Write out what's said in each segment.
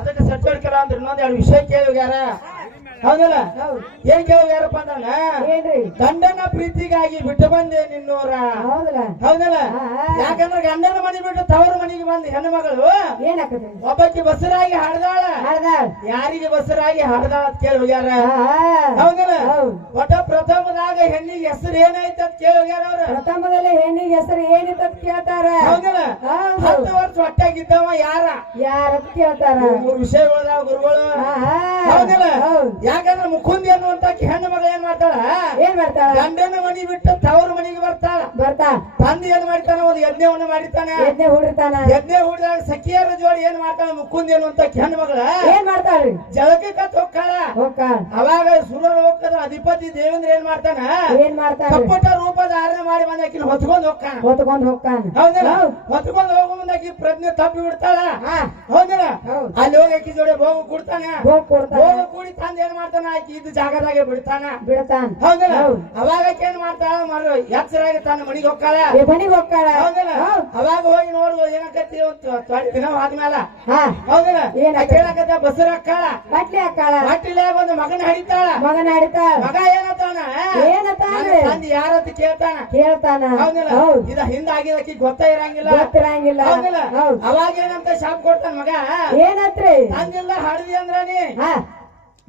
ಅದಕ್ಕೆ ಸಚ್ಚೋಡ್ಕರ ಅಂದ್ರೆ ಇನ್ನೊಂದ್ ಎರಡು ವಿಷಯ ಕೇಳಿಗ್ಯಾರ. ಹೌದಲ್ಲ? ಏನ್ ಕೇಳಿಗ್ಯಾರಪ್ಪ ಅಂದ್ರ ಗಂಡನ ಪ್ರೀತಿಗಾಗಿ ಬಿಟ್ಟು ಬಂದೆ ನಿನ್ನೂರ. ಹೌದಲ್ಲ? ಯಾಕಂದ್ರೆ ಗಂಡನ ಮನೆ ಬಿಟ್ಟು ತವರ ಮನೆಗೆ ಬಂದ ಹೆಣ್ಣು ಮಗಳು ಒಬ್ಬಕ್ಕೆ ಬಸರಾಗಿ ಹಾಡ್ದಾಳ. ಯಾರಿಗೆ ಬಸರಾಗಿ ಹಾಡ್ದಾಳ ಅಂತ ಕೇಳಿ ಹೋಗ್ಯಾರ. ಹೌದಲ್ಲ? ಒಟ್ಟ ಪ್ರಥಮದಾಗ ಹೆಣ್ಣಿಗೆ ಹೆಸರು ಏನೈತೆ ಅಂತ ಕೇಳಿ ಹೋಗ್ಯಾರ ಅವ್ರ. ಪ್ರಥಮದಲ್ಲಿ ಹೆಣ್ಣಿಗೆ ಹೆಸರು ಏನಿತ್ತು ಅಂತ ಕೇಳ್ತಾರ. ಹೌದಲ್ಲ? 10 ವರ್ಷ ಹೊಟ್ಟಾಗಿದ್ದವ ಯಾರ ಯಾರಂತ ಕೇಳ್ತಾರ. ಮೂರು ವಿಷಯಗಳದಾವ ಗುರುಗಳು. ಹೌದಲ್ಲ? ಯಾಕಂದ್ರೆ ಮುಕುಂದಿ ಅನ್ನುವಂತ ಹೆಣ್ಣು ಮಗ ಏನ್ ಮಾಡ್ತಾಳ? ಗಂಡನ ಮನಿ ಬಿಟ್ಟು ತವರ ಮನೆಗೆ ಬರ್ತಾಳ. ತಂದೆ ಏನ್ ಮಾಡ್ತಾನ? ಒಂದು ಯಜ್ಞವನ್ನು ಮಾಡಿತಾನೆ. ಯಜ್ಞ ಹೂಡಿದಾಗ ಸಖಿಯರ ಜೋಡಿ ಏನ್ ಮಾಡ್ತಾಳ? ಮುಕುಂದಿ ಅನ್ನುವಂತ ಹೆಣ್ಣು ಮಗಳ ಏನ್ ಮಾಡ್ತಾಳ? ಜಳಕ್ಕೆ ಕತ್ ಹೋಗ್ತಾಳ. ಅವಾಗ ಸುರರ ಹೋಗ್ತದ ಅಧಿಪತಿ ದೇವೇಂದ್ರ ಏನ್ ಮಾಡ್ತಾನ? ಕಪ್ಪಟ ರೂಪದ ಆರಣೆ ಮಾಡಿ ಬಂದಾಕಿನ ಹೊತ್ಕೊಂಡ್ ಹೋಗ್ತಾನ. ಹೌದಲ್ಲ? ಹೊತ್ಕೊಂಡ್ ಹೋಗೋ ಮುಂದಾಕಿ ಪ್ರಜ್ಞೆ ತಪ್ಪಿ ಬಿಡ್ತಾಳ. ಹೌದಲ್ಲ? ಅಲ್ಲಿ ಹೋಗಿ ಅಕ್ಕಿ ಜೋಡಿ ಹೋಗು ಕೊಡ್ತಾನೆ. ಹೋಗು ಕೂಡಿ ತಂದ ಏನ್ ಮಾಡ್ತಾನ? ಆಕಿ ಇದ್ದ ಜಾಗದಾಗೆ ಬಿಡ್ತಾನ. ಹೌದಲ್ಲ? ಅವಾಗ ಏನ್ ಮಾಡ್ತಾಳ? ಎಚ್ಚರಾಗಿ ತನ್ನ ಮನಿಗೆ ಹೋಗ್ತಾಳ. ಹೌದಲ್ಲ? ಅವಾಗ ಹೋಗಿ ನೋಡುವ ಏನಕತ್ತಿ ದಿನ ಆದ್ಮೇಲ. ಹೌದಲ್ಲ? ಕೇಳಕತ್ತ ಬಸರ ಹಾಕಾಳ. ಬಟ್ಟಿಲೆ ಒಂದು ಮಗನ ಹಡಿತಾಳ. ಮಗ ಏನತ್ತಾನ? ತಂದೆ ಯಾರತ್ತ ಕೇಳ್ತಾನ. ಹೌದಲ್ಲ? ಇದ ಹಿಂದಾಗಿದಕ್ಕಿ ಗೊತ್ತ ಇರಂಗಿಲ್ಲ. ಹೌದಲ್ಲ? ಅವಾಗ ಏನಂತ ಶಾಪ್ ಕೊಡ್ತಾನ ಮಗ. ಏನತ್ರಿ? ತಂದಿಲ್ಲ ಹಡದಿ ಅಂದ್ರಾನಿ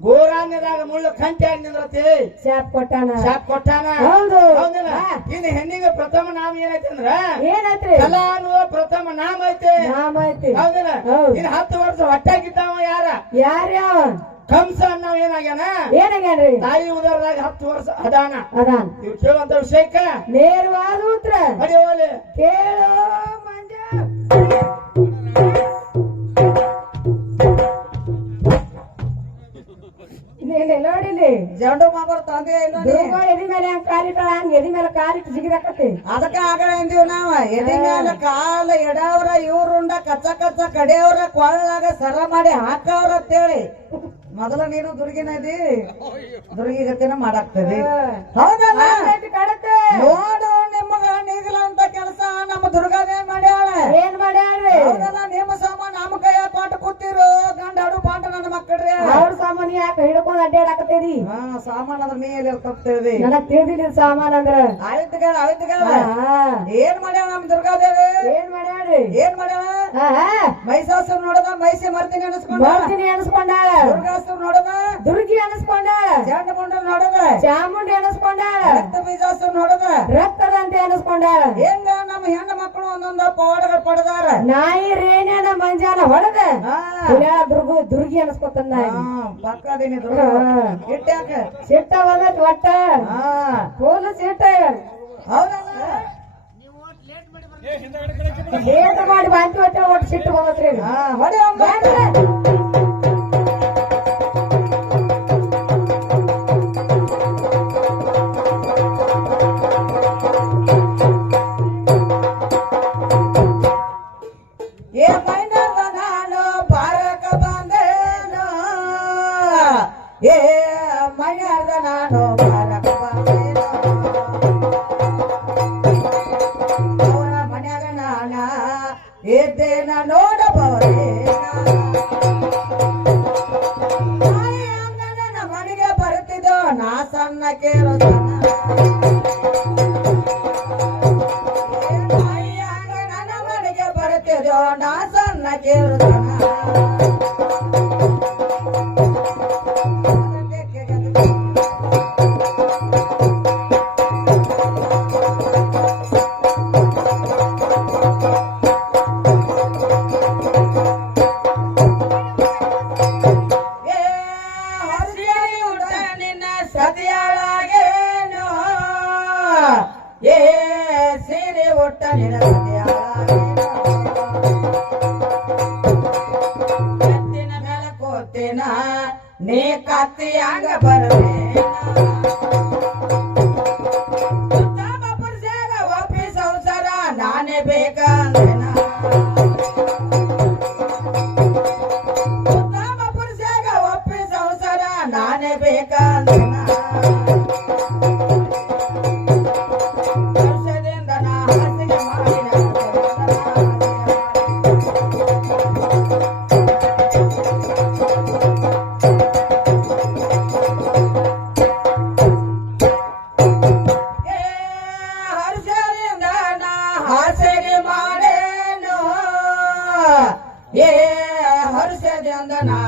ಗೋರಾನ್ಯದಾಗ ಮುಳ್ಳು ಕಂಟಿಯಾಗಿ ನಿಂದ್ರತಿ ಶಾಪ್ ಕೊಟ್ಟಾನ. ಹೌದಲ್ಲ? ಇನ್ನು ಹೆಣ್ಣಿಗೆ ಪ್ರಥಮ ನಾಮ ಏನೈತಿ ಅಂದ್ರ ಕಲಾ ಅನ್ನುವ ಪ್ರಥಮ ನಾಮ ಐತಿ. ಹೌದಲ್ಲ? ಇನ್ನು 10 ವರ್ಷ ಹೊಟ್ಟಾಗಿದ್ದಾವ ಯಾರ? ಕಂಸ ಅನ್ನವ್ ಏನಾಗ್ಯಾನ? ತಾಯಿ ಉದರದಾಗ 10 ವರ್ಷ ಅದಾನ. ಇವ್ ಕೇಳುವಂತ ವಿಷಯಕ್ಕ ನೇರವಾದ ಉತ್ತರ ಕೇಳೋ ಮಂಜ. ನೋಡಿಲಿ ಜಂಡು ಮಾಬರ್ ತಂದೆ ಎದಿ ಮೇಲೆ ಕಾಲಿಟ್ಟಾಳ. ಹಂಗ ಎದಿ ಮೇಲೆ ಕಾಲಿಟ್ಟು ಸಿಗಿದಾಕತಿ. ಅದಕ್ಕ ಆಗಲ್ಲ ಅಂದಿವ್ ನಾವ. ಎದಿ ಮೇಲೆ ಕಾಲ ಎಡವ್ರ ಇವ್ರುಂಡ ಕಚ್ಚ ಕಡೆಯವ್ರ ಕೊಳ್ಳಾಗ ಸರ ಮಾಡಿ ಹಾಕವ್ರ ಅಂತೇಳಿ ಮೊದಲ ನೀನು ದುರ್ಗಿನದಿ ದುರ್ಗಿ ಗತಿನ ಮಾಡಾಕ್ತದೆ. ಹೌದಲ್ಲ? ನೋಡು ನಿಮಗ ನೀಗಲಂತ ಕೆಲಸ ನಮ್ಮ ದುರ್ಗಾದೇ ಮಾಡ್ಯಾಳ. ಏನ್ ಮಾಡ್ಯಾಳ್ರಿ? ಹೌದಲ್ಲ? ನಿಮ್ಮ ಸಾಮಾನ್ ನಮ್ಮ ಕೈಯ ಪಾಠ ಕೂತಿರು ಗಂಡ ಅಡು ಪಾಠ ನನ್ನ ಮಕ್ಕಳ್ರಿ. ಅವ್ರ ಸಾಮಾನ್ ಯಾಕೆ ಹಿಡ್ಕೊಂಡ್ ಅಡ್ಡಾಡಕತ್ತೀರಿ? ಸಾಮಾನ್ ಅದ್ರ ನೀ ಎಲ್ಲಿ ತಪ್ಪಿದ್ರಿ? ನನಗ್ ತಿಳಿದಿಲ್ಲ ಸಾಮಾನ್ ಅಂದ್ರ. ಆಯ್ತುಗಳ ಏನ್ ಮಾಡ್ಯಾಳ ನಮ್ ದುರ್ಗಾದೇವಿ? ಏನ್ ಮಾಡ್ಯಾಳ್ರಿ? ಮೈಸಾಸುರ್ ನೋಡದ ಮೈಸಿ ಮರ್ತೀನಿ ಅನಸ್ಕೊಂಡಾಳ. ದುರ್ಗಾಸುರ್ ನೋಡದ ದುರ್ಗಿ ಅನಸ್ಕೊಂಡಾಳ. ಚಾಮುಂಡಿ ನೋಡದ ಚಾಮುಂಡಿ ಅನಸ್ಕೊಂಡಾಳ. ರಕ್ತ ಬೀಜಾಸುರ್ ನೋಡದ ರಕ್ತದಂತೆ ಅನಸ್ಕೊಂಡಾಳ. ಹೆಂಗ ನಮ್ಮ ಹೆಣ್ಣು ಮಕ್ಕಳು ಒಂದೊಂದು ಪವಾಡಗಳು ಪಡೆದಾರ. ನಾಯಿ ರೇಣ್ಯನ ಮಂಜಾನ ಹೊಡೆದ ದುರ್ಗಿ ಅನಸ್ಕೊತಂದ. ಪಕ್ಕದಿನಿ ಇಟ್ಟಾಕ ಸಿಟ್ಟ ಬಂದತ್ ಒಟ್ಟ ಪೋಲು ಸಿಟ್ಟ. ಲೇಟ್ ಮಾಡಿ ಬಾಂತಿ ಹೊಟ್ಟೆ ಒಟ್ಟು ಸಿಟ್ಟು ಬಂದತ್ರಿ. ಮನೆಗೆ ಬರ್ತಿದ್ದೋ ನಾ ಸಣ್ಣ ಕೇಳೋದ ನನ್ನ ಮನೆಗೆ ಬರ್ತಿದ್ದೋ ನಾ ಸಣ್ಣ ಕೇಳೋದ. ನೀ ಕತ್ತಿಯಂಗ ಬರಬೇಕ ಒಪ್ಪಿ ಸಂಸಾರ ನಾನೇ ಬೇಕಂದ್ರೇನ ಪುರುಷಾಗ ಒಪ್ಪಿ ಸಂಸಾರ ನಾನೇ ಬೇಕಂದ್ರೇನ ವರ್ಷದಿಂದ ನಾ ಹಾಸಿಗೆ ಮಾಡಿನ ಆಸೆಗೆ ಮಾಡೇನು ಏ ಹರ್ಷದಿಂದ ನಾ